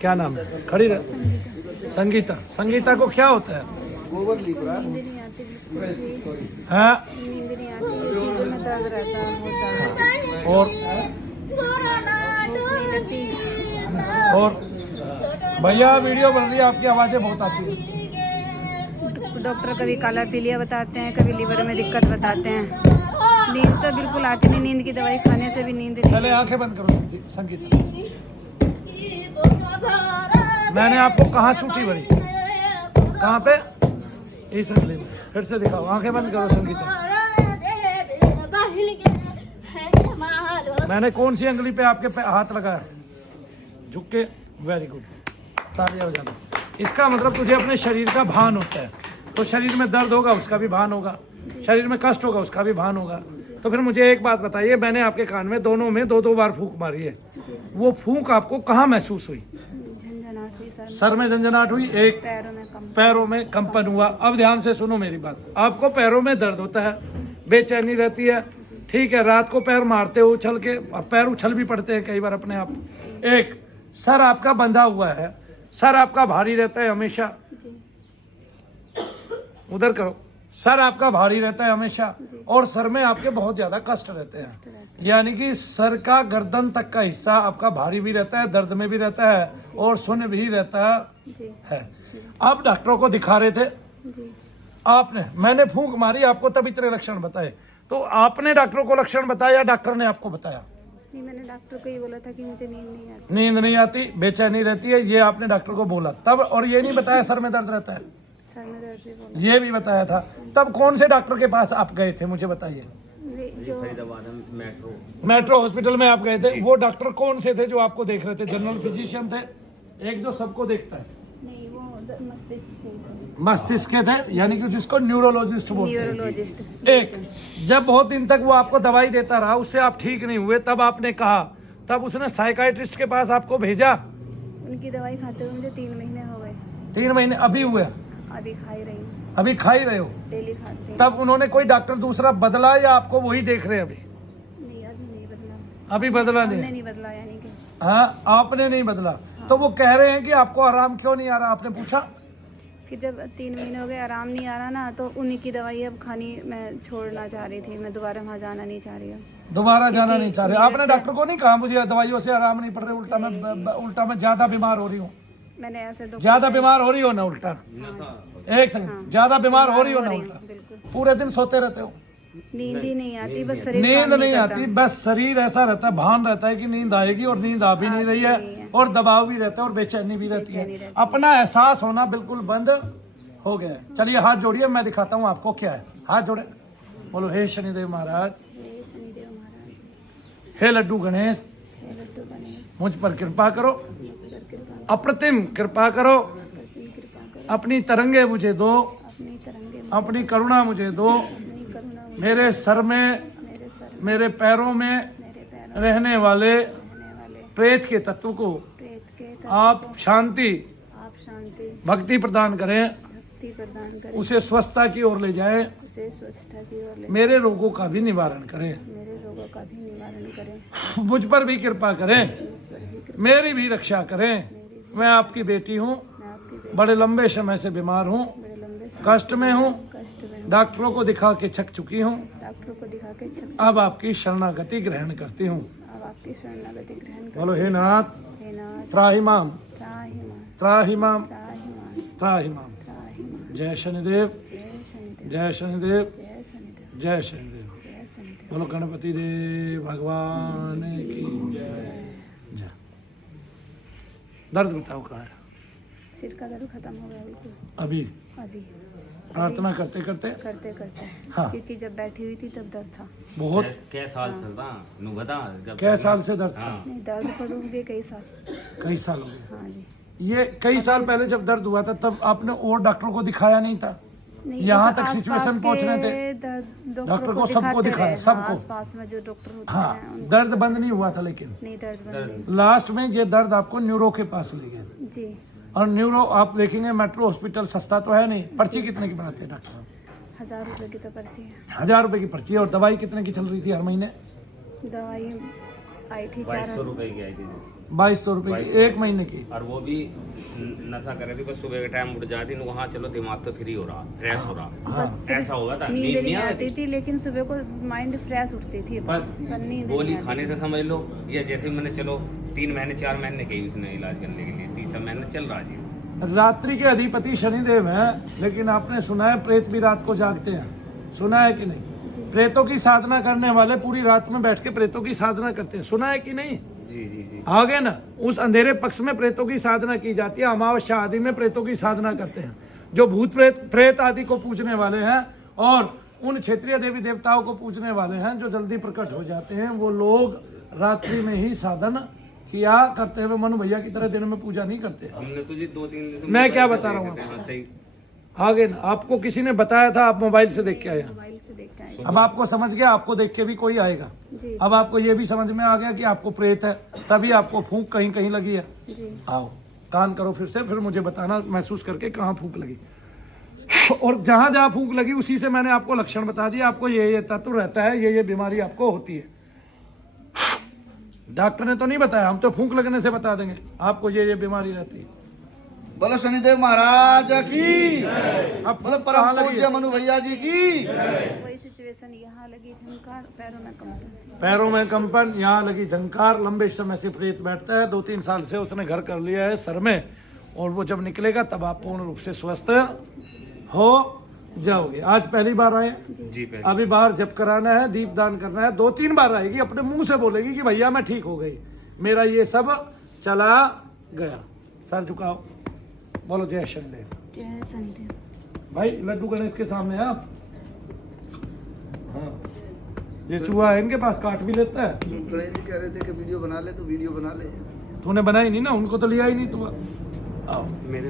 क्या नाम है? खड़ी रह। संगीता। संगीता को क्या होता है? गोबर लीपरा नींद नहीं आती बिल्कुल भी। हाँ। नींद नहीं आती, सीने में दर्द रहता है बहुत ज्यादा। और भूख नहीं लगती। और भैया वीडियो बन रही है, आपकी आवाजें बहुत आती है। डॉक्टर कभी काला पीलिया बताते हैं, कभी लीवर में दिक्कत बताते हैं। नींद तो बिल्कुल आती नहीं, नींद की दवाई खाने से भी नींद नहीं। पहले आंखें बंद करो संगीता। मैंने आपको कहाँ छुट्टी भरी? कहाँ पे? इस अंगली में। फिर से दिखाओ, आंखें बंद करो संगीता। मैंने कौन सी अंगली पे आपके हाथ लगाया? झुक के। वेरी गुड, तालियां हो जाना। इसका मतलब तुझे अपने शरीर का भान होता है। तो शरीर में दर्द होगा उसका भी भान होगा, शरीर में कष्ट होगा उसका भी भान होगा। तो फिर मुझे एक बात बताइए, मैंने आपके कान में दोनों में दो बार फूंक मारी है, वो फूंक आपको कहाँ महसूस हुई? झंझनाहट हुई सर में झंझनाहट हुई, एक पैरों में कंपन हुआ। अब ध्यान से सुनो मेरी बात, आपको पैरों में दर्द होता है, बेचैनी रहती है, ठीक है। रात को पैर मारते हो उछल के, पैर उछल भी पड़ते हैं कई बार अपने आप। एक सर आपका बंधा हुआ है, सर आपका भारी रहता है हमेशा। उधर करो। सर आपका भारी रहता है हमेशा, और सर में आपके बहुत ज्यादा कष्ट रहते हैं। यानी कि सर का गर्दन तक का हिस्सा आपका भारी भी रहता है, दर्द में भी रहता है, और सुन भी रहता है। आप डॉक्टरों को दिखा रहे थे, आपने, मैंने फूंक मारी आपको, तब इतने लक्षण बताए। तो आपने डॉक्टरों को लक्षण बताया या डॉक्टर ने आपको बताया? नहीं, मैंने डॉक्टर को ही बोला था कि मुझे नींद नहीं आती। नींद नहीं आती, बेचैनी रहती है, ये आपने डॉक्टर को बोला तब। और ये नहीं बताया सर में दर्द रहता है? सर में दर्द भी बोला। ये भी बताया था। तब कौन से डॉक्टर के पास आप गए थे, मुझे बताइए? जो मेट्रो हॉस्पिटल में आप गए थे। वो डॉक्टर कौन से थे जो आपको देख रहे थे? जनरल फिजिशियन थे, एक जो सबको देखता है? नहीं, वो मस्तिष्क के थे, यानी कि जिसको न्यूरोलॉजिस्ट बोलते हैं। न्यूरोलॉजिस्ट। एक जब बहुत दिन तक वो आपको दवाई देता रहा, उससे आप ठीक नहीं हुए, तब आपने कहा, तब उसने साइकाइट्रिस्ट के पास आपको भेजा। उनकी दवाई खाते हुए मुझे 3 महीने हो गए। 3 महीने अभी हुए? अभी खा ही रही हूँ। अभी खा ही रहे हो? डेली खाते हैं। तब उन्होंने कोई डॉक्टर दूसरा बदला या आपको वही देख रहे हैं अभी? नहीं, अभी नहीं बदला। अभी बदला हमने नहीं? नहीं बदला, यानी कि हाँ, आपने नहीं बदला। तो वो कह रहे हैं कि आपको आराम क्यों नहीं आ रहा, आपने पूछा? फिर जब 3 महीने हो गए आराम नहीं आ रहा ना, तो उन्हीं की दवाई अब खानी मैं छोड़ना चाह रही थी। मैं दोबारा वहाँ जाना नहीं चाह रही हूँ। दोबारा जाना नहीं चाह रहे? आपने डॉक्टर को नहीं कहा मुझे दवाइयों से आराम नहीं पड़ रहा, उल्टा मैं ज्यादा बीमार हो रही हूँ? मैंने ऐसे ज्यादा बीमार हो रही हो ना उल्टा? एक सेकंड, ज्यादा बीमार हो रही हो ना उल्टा? पूरे दिन सोते रहते हो? नींद ही नहीं आती, बस शरीर नींद काम नहीं करता। आती, बस शरीर ऐसा रहता है, भान रहता है कि नींद आएगी, और नींद आ भी नहीं रही है, और दबाव भी रहता है, और बेचैनी भी रहती है। अपना एहसास होना बिल्कुल बंद हो गया है। चलिए हाथ जोड़िए, मैं दिखाता हूँ आपको क्या है। हाथ जोड़े, बोलो हे शनिदेव महाराज, हे शनिदेव महाराज, हे लड्डू गणेश, हे लड्डू गणेश, मुझ पर कृपा करो, मुझ पर कृपा, अप्रतिम कृपा करो, अप्रतिम कृपा करो, अपनी तरंगे मुझे दो, अपनी तरंगे, अपनी करुणा मुझे दो, अपनी करुणा मेरे सर में, मेरे सर, मेरे पैरों में मेरे पैरों रहने वाले रहने वाले प्रेत के तत्व को प्रेत के आप शांति, आप शांति, भक्ति प्रदान करें, भक्ति प्रदान करें, उसे स्वस्थता की ओर ले जाए, उसे स्वच्छता की ओर ले, मेरे रोगों का भी निवारण करें, मेरे रोगों का भी निवारण करें, मुझ पर भी कृपा करें, उस पर भी कृपा, मेरी भी रक्षा करें। मैं आपकी बेटी हूँ, मैं आपकी बेटी, बड़े लंबे समय से बीमार हूँ, बड़े लंबे समय कष्ट में हूँ, कष्ट में हूँ, डॉक्टरों को दिखा के थक चुकी हूँ, डॉक्टरों को दिखा के छक, अब आपकी शरणागति ग्रहण करती हूँ। अब आपकी शरणागति ग्रहण कर, बोलो हे नाथ हे नाथ, त्राहिमाम, त्राहिमाम, त्राहिमाम, त्राहिमाम, त्राहिमाम। त्राहिमाम। जय शनिदेव, जय शनिदेव, जय शनिदेव, जय शनिदेव, जय शनिदेव। जय शनिदेव। बोलो गणपति देव भगवान की जय। दर्द बताओ कहाँ है? सिर का दर्द खत्म हो गया बिल्कुल अभी? अभी, प्रार्थना करते करते? करते करते, हाँ। क्योंकि जब बैठी हुई थी तब दर्द था। बहुत। कै साल से था नु बता कै साल से दर्द था? हाँ नहीं, दर्द को हो गए कई साल। कई साल हो गए। हाँ जी। ये कई साल पहले जब दर्द हुआ था, तब आपने और डॉक्टर को दिखाया नहीं था? नहीं, यहाँ जैसे तक आसपास सिचुएशन पहुंच रहे थे, डॉक्टर डॉक्टर को को सबको दिखाते दिखाया, रहे। सबको। हाँ, आसपास में जो डॉक्टर होते हाँ, हैं उनको- दर्द बंद नहीं हुआ था, लेकिन नहीं, दर्द बंद नहीं। लास्ट में ये दर्द आपको न्यूरो के पास ले गए। जी, और न्यूरो आप देखेंगे, मेट्रो हॉस्पिटल सस्ता तो है नहीं। पर्ची कितने की बनाते हैं डॉक्टर? 1000 रुपए की तो पर्ची है। 1000 रुपए की पर्ची है। और दवाई कितने की चल रही थी हर महीने? दवाई आई थी 2200 रुपए की आई थी 2200 रुपए की 1 महीने की। और वो भी नशा कर रही थी, बस सुबह के टाइम उठ जाती वहाँ, चलो दिमाग तो फ्री हो रहा, फ्रेश हो रहा, बस ऐसा हुआ था। नींद नहीं आ आती थी, लेकिन सुबह को माइंड फ्रेश उठती थी, बस पर नींद गोली नहीं आती खाने से समझ लो, या जैसे मैंने चलो 3 महीने 4 महीने गई उसने इलाज करने के लिए, तीसरा महीना चल रहा जी। रात्रि के अधिपति शनिदेव हैं, लेकिन आपने सुना है प्रेत भी रात को जागते हैं, सुना है कि नहीं? प्रेतों की साधना करने वाले पूरी रात में बैठ के प्रेतों की साधना करते हैं, सुना है कि नहीं? जी जी जी। आगे ना उस अंधेरे पक्ष में प्रेतों की साधना की जाती है, अमावस्या आदि में प्रेतों की साधना करते हैं। जो भूत प्रेत आदि को पूजने वाले हैं और उन क्षेत्रीय देवी देवताओं को पूजने वाले हैं जो जल्दी प्रकट हो जाते हैं, वो लोग रात्रि में ही साधन किया करते हैं। वो मनु भैया की तरह दिन में पूजा नहीं करते। हमने तो जी 2-3 दिन से मैं क्या मोबाइल से बता रहा हूँ देखे थे, हाँ, सही। आगे ना आपको किसी ने बताया था, आप मोबाइल से देख के आए हैं। मोबाइल से देख के आई अब आपको समझ गया, आपको देख के भी कोई आएगा। जी अब आपको ये भी समझ में आ गया कि आपको प्रेत है, तभी आपको फूंक कहीं कहीं लगी है। जी। आओ कान करो फिर से, फिर मुझे बताना महसूस करके कहाँ फूंक लगी, और जहां जहां फूंक लगी उसी से मैंने आपको लक्षण बता दिया। आपको ये तत्व रहता है, ये बीमारी आपको होती है। डॉक्टर ने तो नहीं बताया, हम तो फूंक लगने से बता देंगे आपको ये बीमारी रहती है। बोलो शनिदेव महाराज की, अब बोलो कहाँ परम लगी पूज्य है? मनु भैया जी की। वही सिचुएशन यहाँ लगी, झंकार, पैरों में कंपन। पैरों में कंपन, यहाँ लगी झंकार, लंबे समय से प्रेत बैठता है, 2-3 साल से उसने घर कर लिया है सर में, और वो जब निकलेगा तब आप पूर्ण रूप से स्वस्थ हो जाओगे। आज पहली बार आए, जी पहले। अभी बाहर जप कराना है, दीप दान करना है, 2-3 बार आएगी, अपने मुंह से बोलेगी कि भैया मैं ठीक हो गई, मेरा ये सब चला गया। सर झुकाओ, बोलो जय शनिदेव। जय शनिदेव। भाई लड्डू गणेश के सामने है आप। हाँ, ये चूहा है इनके पास, काट भी लेता है। गणेश जी कह रहे थे कि वीडियो बना ले, तो वीडियो बना ले। तूने बनाई नहीं ना, उनको तो लिया ही नहीं तू। आओ मेरे